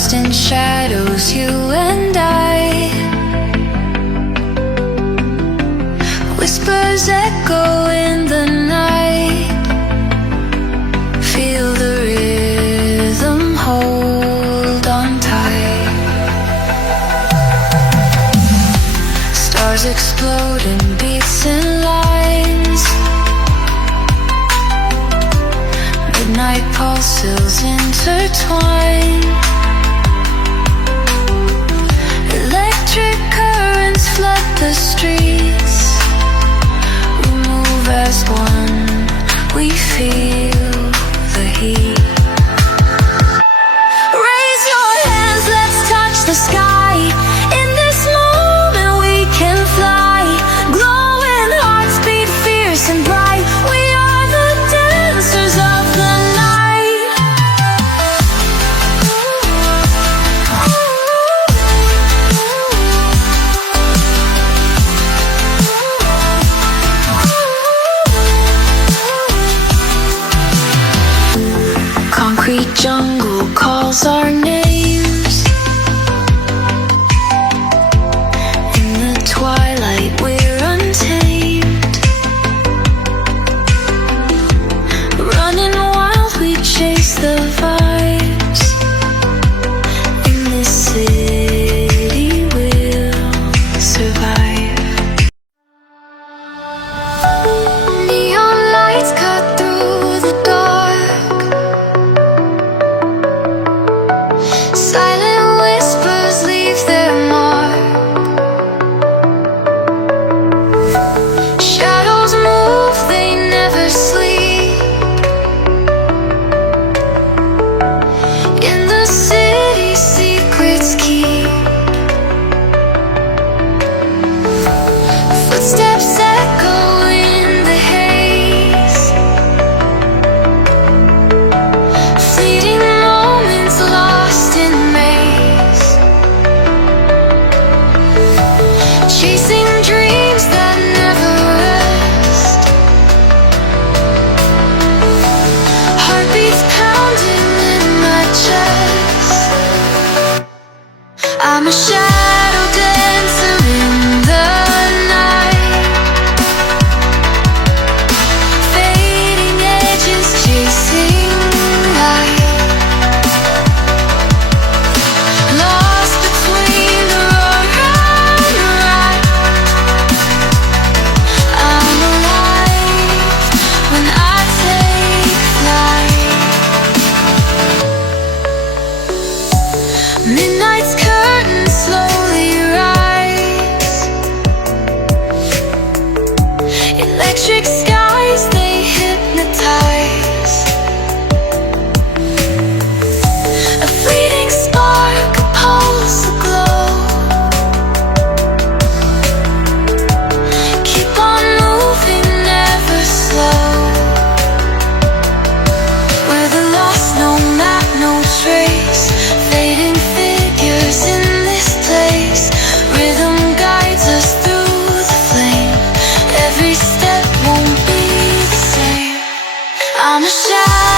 Lost in shadows, you and I. Whispers echo in the night. Feel the rhythm, hold on tight. Stars explode in beats and lines. Midnight pulses intertwine. Electric currents flood the streets. We move as one, we feel the heat. Raise your hands, let's touch the sky. In this moment we can fly. Glowing hearts beat fierce and bright. We are the dancers of the night. Concrete jungle calls our names. In the twilight we're untamed. Running wild we chase the vibes. In this city we'll survive. Neon lights cut through the dark. Silent whispers leave their mark. Shadows move, they never sleep. In the city, secrets keep. Footsteps echo in the haze. Fleeting moments lost in maze. Chasing dreams that never rest. Heartbeats pounding in my chest. I'm a shadow dancer in the night. Fading edges chasing light. Lost between the wrong and right. I'm alive when I take flight. Midnight's curtains slowly rise. Electric skies, they hypnotize. A fleeting spark, a pulse, a glow. Keep on moving, never slow. We're the lost, no map, no trace. Fading figures in this place. Rhythm guides us through the flame. Every step won't be the same. I'm a shadow